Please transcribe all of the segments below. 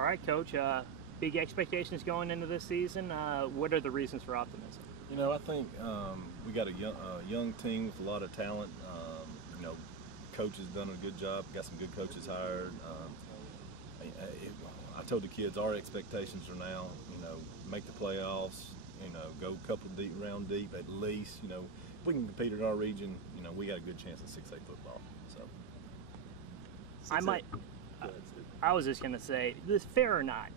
All right, Coach. Big expectations going into this season. What are the reasons for optimism? I think we got a young team with a lot of talent. Coach has done a good job. Got some good coaches hired. I told the kids our expectations are now, make the playoffs. Go a couple round deep at least. If we can compete in our region, we got a good chance at 6A football. So. I was just going to say, this fair or not,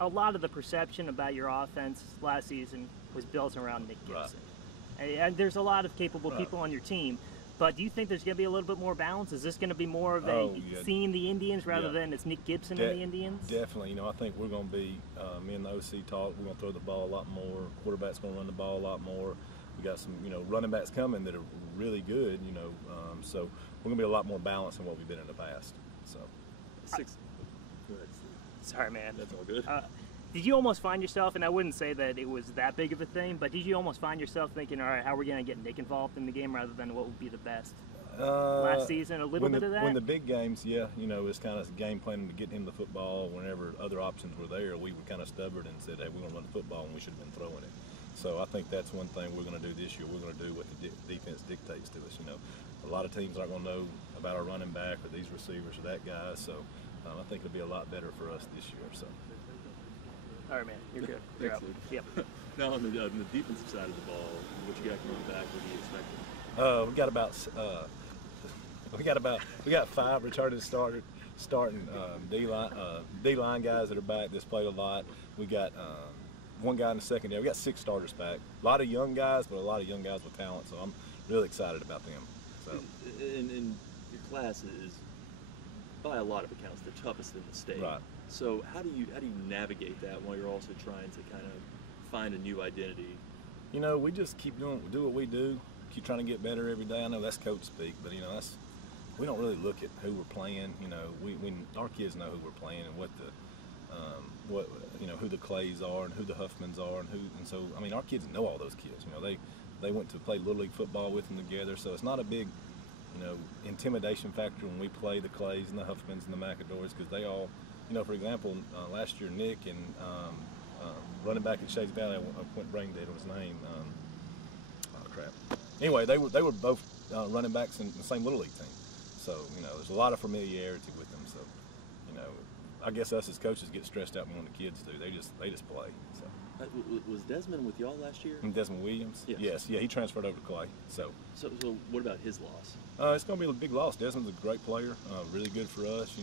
a lot of the perception about your offense last season was built around Nick Gibson. Right. And there's a lot of capable people on your team, but do you think there's going to be a little bit more balance? Is this going to be more of seeing the Indians rather than it's Nick Gibson and the Indians? Definitely. I think we're going to be, me and the OC talk, we're going to throw the ball a lot more. Quarterback's going to run the ball a lot more. We got some, running backs coming that are really good, so we're going to be a lot more balanced than what we've been in the past. So. Go ahead, Steve. Sorry, man. That's all good. Did you almost find yourself, and I wouldn't say that it was that big of a thing, but did you almost find yourself thinking, all right, how are we going to get Nick involved in the game rather than what would be the best? Last season, a little bit of that? When the big games, it's kind of game planning to get him the football. Whenever other options were there, we were kind of stubborn and said, hey, we're going to run the football, and we should have been throwing it. So I think that's one thing we're going to do this year. We're going to do what the defense dictates to us. A lot of teams aren't going to know about our running back or these receivers or that guy. So I think it'll be a lot better for us this year. So. All right, man. You're good. You're up. Yep. Now on the defensive side of the ball, what you got coming back? What do you expect? We got 5 returning starting D-line guys that are back that's played a lot. We got 1 guy in the secondary. We got 6 starters back. A lot of young guys, but a lot of young guys with talent. So I'm really excited about them. So. And your class is, by a lot of accounts, the toughest in the state. Right. So how do you navigate that while you're also trying to kind of find a new identity? We just keep do what we do. Keep trying to get better every day. I know that's coach speak, but we don't really look at who we're playing. Our kids know who we're playing and what who the Clays are and who the Huffmans are and so our kids know all those kids. They went to play Little League football with them together, so it's not a big intimidation factor when we play the Clays and the Huffmans and the McAdories because they all, for example, last year Nick and running back at Shades Valley, I went brain dead on his name. Anyway, they were both running backs in the same Little League team. So, there's a lot of familiarity with them. So, I guess us as coaches get stressed out more than the kids do. They just play. So. Was Desmond with y'all last year? And Desmond Williams? Yes. Yeah, he transferred over to Clay. So what about his loss? It's going to be a big loss. Desmond's a great player, really good for us.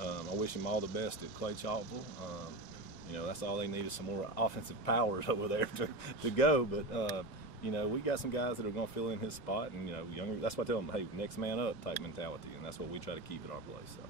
I wish him all the best at Clay Chalkville. That's all they need is some more offensive powers over there to go. But we got some guys that are going to fill in his spot, and younger. That's why I tell them, hey, next man up type mentality, and that's what we try to keep at our place. So.